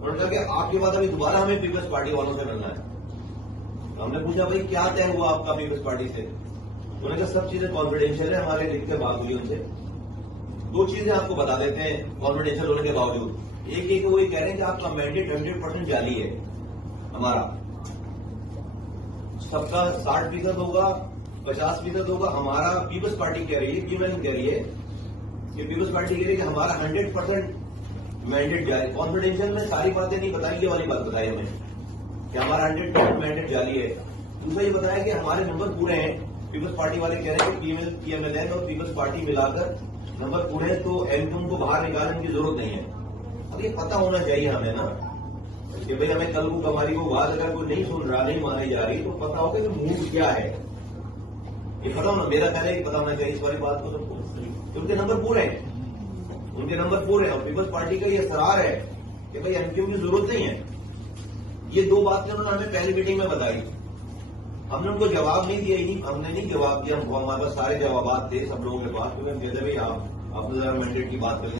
उन्होंने कहा कि आपके बाद अभी दोबारा हमें पीपल्स पार्टी वालों से मिलना है। तो हमने पूछा भाई क्या तय हुआ आपका पीपल्स पार्टी से? उन्होंने कहा सब चीजें कॉन्फिडेंशियल है, हमारे लिख के बात हुई उनसे। दो चीजें आपको बता देते हैं कॉन्फिडेंशियल होने के बावजूद। एक वो ये कह रहे हैं कि आपका मैंडेट 100% जाली है। हमारा सबका 60% होगा, 50% होगा। हमारा पीपल्स पार्टी कह रही है, पीएमएल कह रही है कि पीपल्स पार्टी कह रही है कि हमारा 100% मैंडेट जाली। कॉन्फिडेंशियल में सारी बातें नहीं बताई, ये वाली बात बताई हमें कि हमारा 100% मैंडेट जाली है। दूसरा ये बताया कि हमारे नंबर पूरे हैं। पीपल्स पार्टी वाले कह रहे हैं कि पीएमएलएन और पीपल्स पार्टी मिलाकर नंबर पूरे हैं, तो एमक्यूएम को बाहर निकालने की जरूरत नहीं है। अब ये पता होना चाहिए हमें ना कि भाई हमें कल को हमारी वो बात अगर कोई नहीं सुन रहा, नहीं मानी जा रही, तो पता होगा कि मूड क्या है। ये पता होना, मेरा पहले ही पता होना चाहिए इस वाली बात को सबको। उनके नंबर पूरे हैं, उनके नंबर पूरे हैं और पीपल्स पार्टी का ये सरार है कि भाई एमक्यूएम की जरूरत नहीं है। ये दो बातें उन्होंने हमें पहली मीटिंग में बताई। हमने उनको जवाब नहीं दिया, ही हमने नहीं जवाब दिया। हमारे पास सारे जवाब थे सब लोगों के पास, क्योंकि हम कहते भाई आप अपने जरा मैंडेट की बात करें।